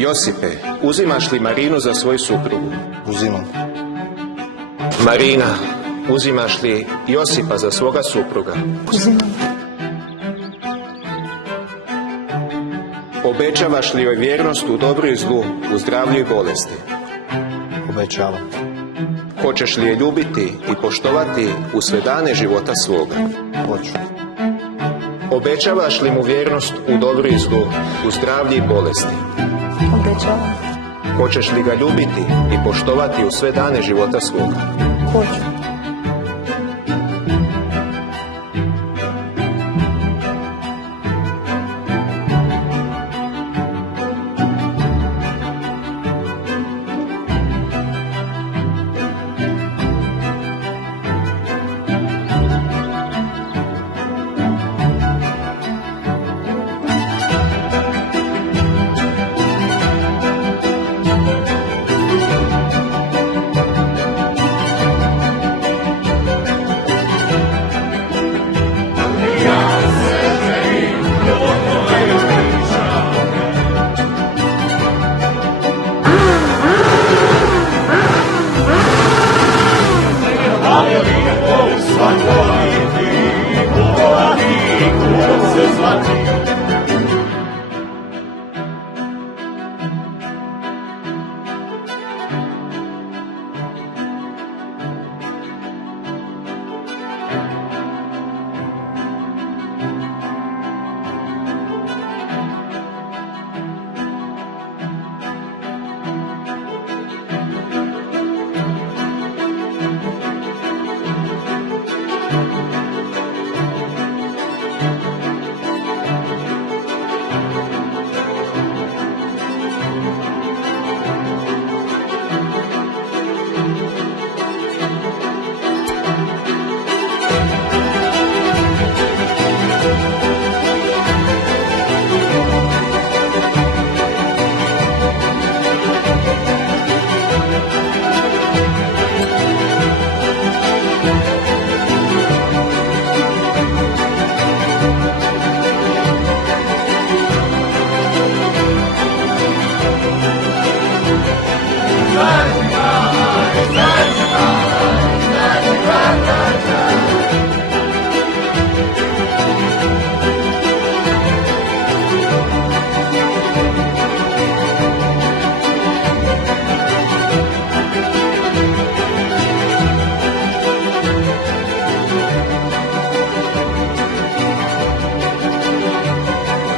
Josipe, uzimaš li Marinu za svoju suprugu? Uzimam. Marina, uzimaš li Josipa za svoga supruga? Uzimam. Obećavaš li joj vjernost u dobru i zlu, u zdravlju i bolesti? Obećavam. Hoćeš li je ljubiti i poštovati u sve dane života svoga? Hoću. Obećavaš li mu vjernost u dobru i zlu, u zdravlju i bolesti? Obećavam. Hoćeš li ga ljubiti i poštovati u sve dane života svoga? Hoću.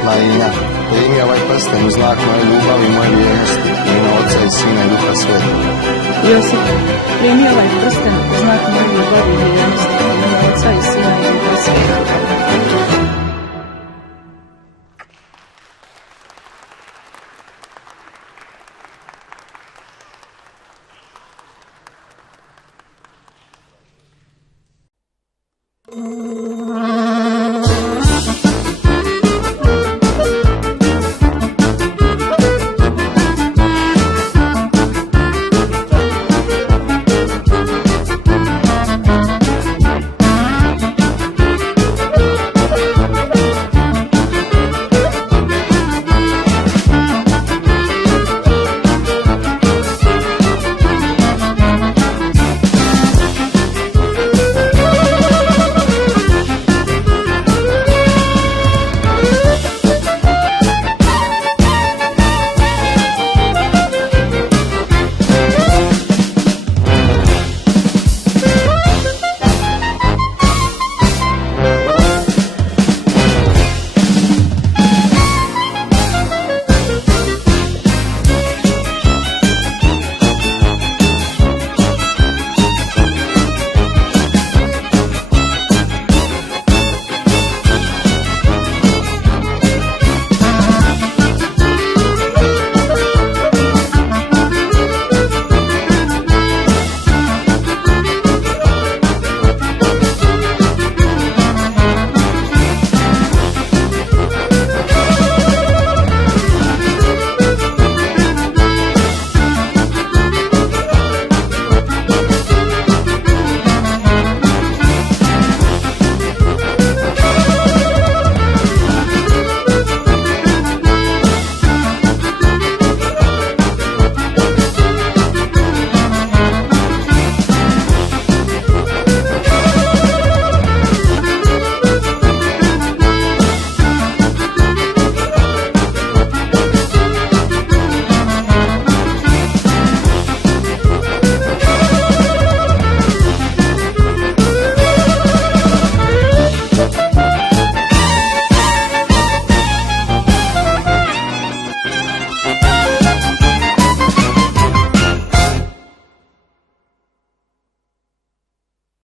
Marina, primi ovaj prsten u znak moje ljubavi i moje vjernosti, u ime Oca i Sina i Duha Svetog. Josip, primi ovaj prsten u znak moje ljubavi i vjernosti, u ime Oca i Sina i Duha Svetog.